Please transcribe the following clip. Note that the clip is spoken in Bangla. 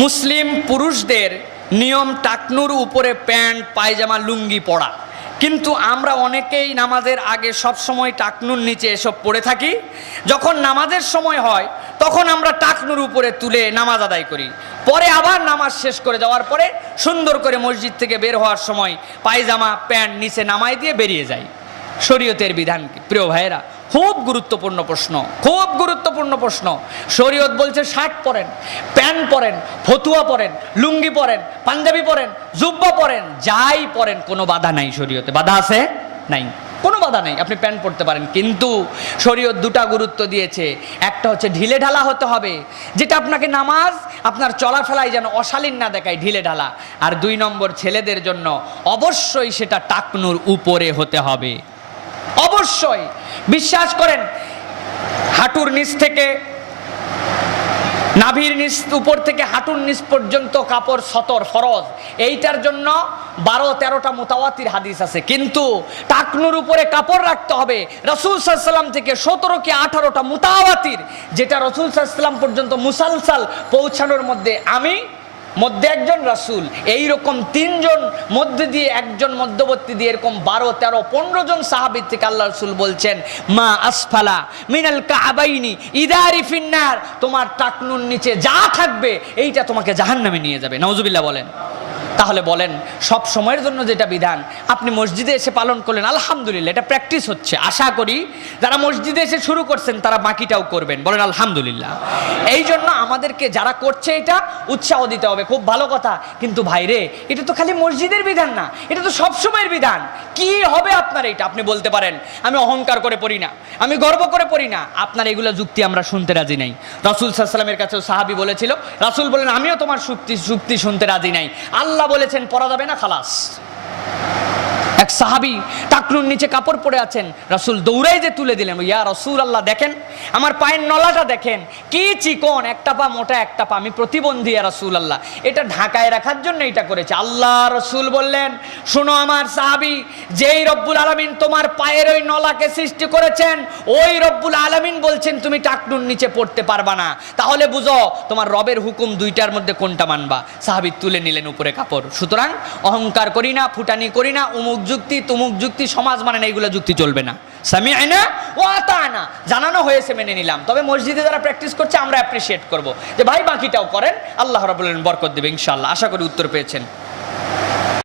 মুসলিম পুরুষদের নিয়ম টাকনুর উপরে প্যান্ট, পায়জামা, লুঙ্গি পরা কিন্তু আমরা অনেকেই নামাজের আগে সব সময় টাকনুর নিচে এসব পড়ে থাকি। যখন নামাজের সময় হয়, তখন আমরা টাকনুর উপরে তুলে নামাজ আদায় করি। পরে আবার নামাজ শেষ করে যাওয়ার পরে সুন্দর করে মসজিদ থেকে বের হওয়ার সময় পায়জামা, প্যান্ট নিচে নামাই দিয়ে বেরিয়ে যাই। শরীয়তের বিধান প্রিয় ভাইয়েরা, খুব গুরুত্বপূর্ণ প্রশ্ন, খুব গুরুত্বপূর্ণ প্রশ্ন। শরীয়ত বলছে শার্ট পরেন, প্যান্ট পরেন, ফতুয়া পরেন, লুঙ্গি পরেন, পাঞ্জাবি পরেন, জুব্বা পরেন, যাই পরেন, কোনো বাধা নাই শরীয়তে। বাধা আছে? নাই। কোনো বাধা নেই, আপনি প্যান্ট পরতে পারেন। কিন্তু শরীয়ত দুটা গুরুত্ব দিয়েছে। একটা হচ্ছে ঢিলে ঢালা হতে হবে, যেটা আপনাকে নামাজ, আপনার চলাফেলায় যেন অশালীন না দেখায় ঢিলে ঢালা। আর দুই নম্বর ছেলেদের জন্য অবশ্যই সেটা টাকনুর উপরে হতে হবে। অবশ্যই বিশ্বাস করেন, হাঁটুর নিচ থেকে, নাভির নিচ, উপর থেকে হাঁটুর নিচ পর্যন্ত কাপড়, সতর, ফরজ। এইটার জন্য বারো, তেরোটা মোতাওয়াতির হাদিস আছে। কিন্তু টাকনুর উপরে কাপড় রাখতে হবে। রসুল সাল্লাম থেকে সতেরো কি আঠারোটা মুতাওয়াতির, যেটা রসুল সাল্লাম পর্যন্ত মুসালসাল পৌঁছানোর মধ্যে আমি মধ্যে একজন রাসুল এই রকম তিনজন মধ্যে দিয়ে একজন মধ্যবর্তী দিয়ে এরকম বারো, তেরো, পনেরো জন সাহাবিদ থেকে আল্লাহ রসুল বলছেন, মা আসফালা মিনাল কাবাইনি ইদারি ফিন্নার তোমার টাকনুর নিচে যা থাকবে, এইটা তোমাকে জাহান্নামে নিয়ে যাবে। নওজুবিল্লাহ বলেন। তাহলে বলেন, সব সময়ের জন্য যেটা বিধান, আপনি মসজিদে এসে পালন করলেন, আলহামদুলিল্লাহ, এটা প্র্যাকটিস হচ্ছে। আশা করি যারা মসজিদে এসে শুরু করছেন, তারা বাকিটাও করবেন। বলেন, আলহামদুলিল্লাহ। এই জন্য আমাদেরকে যারা করছে এটা, উৎসাহ দিতে হবে। খুব ভালো কথা। কিন্তু ভাইরে, এটা তো খালি মসজিদের বিধান না, এটা তো সব সময়ের বিধান। কি হবে আপনার এইটা? আপনি বলতে পারেন, আমি অহংকার করে পড়ি না, আমি গর্ব করে পড়ি না। আপনার এগুলো যুক্তি আমরা শুনতে রাজি নাই। রাসুল সাল্লামের কাছেও সাহাবি বলেছিল, রাসুল বলেন, আমিও তোমার যুক্তি যুক্তি শুনতে রাজি নাই। আল্লাহ বলেছেন পড়া যাবে না খালাস। এক সাহাবি টাকনুর নিচে কাপড় পরে আছেন। রাসুল দৌড়াই যে তুলে দিলেন, ইয়া রসুল আল্লাহ দেখেন, আমার পায়ের নলাটা দেখেন, কি চিকন, একটা পা মোটা, একটা পা, আমি প্রতিবন্ধী, ইয়া রসুল আল্লাহ এটা ঢাকায় রাখার জন্য এটা করেছে। আল্লাহ রসুল বললেন, শোনো আমার সাহাবি, যেই রব্বুল আলমিন তোমার পায়ের ওই নলাকে সৃষ্টি করেছেন, ওই রব্বুল আলমিন বলছেন, তুমি টাকনুর নিচে পড়তে পারবা না। তাহলে বুঝো, তোমার রবের হুকুম দুইটার মধ্যে কোনটা মানবা? সাহাবি তুলে নিলেন উপরে কাপড়। সুতরাং অহংকার করি না, ফুটানি করি না, উমুক যুক্তি, তুমুক যুক্তি, সমাজ মানে না, এইগুলো যুক্তি চলবে না। সামি আয়না ও আতা আনা জানানো হয়েছে, মেনে নিলাম। তবে মসজিদে যারা প্র্যাকটিস করছে, আমরা অ্যাপ্রিসিয়েট করব। যে ভাই, বাকিটাও করেন, আল্লাহ রাবুল বরকত দেবে ইনশাল্লাহ আশা করি উত্তর পেয়েছেন।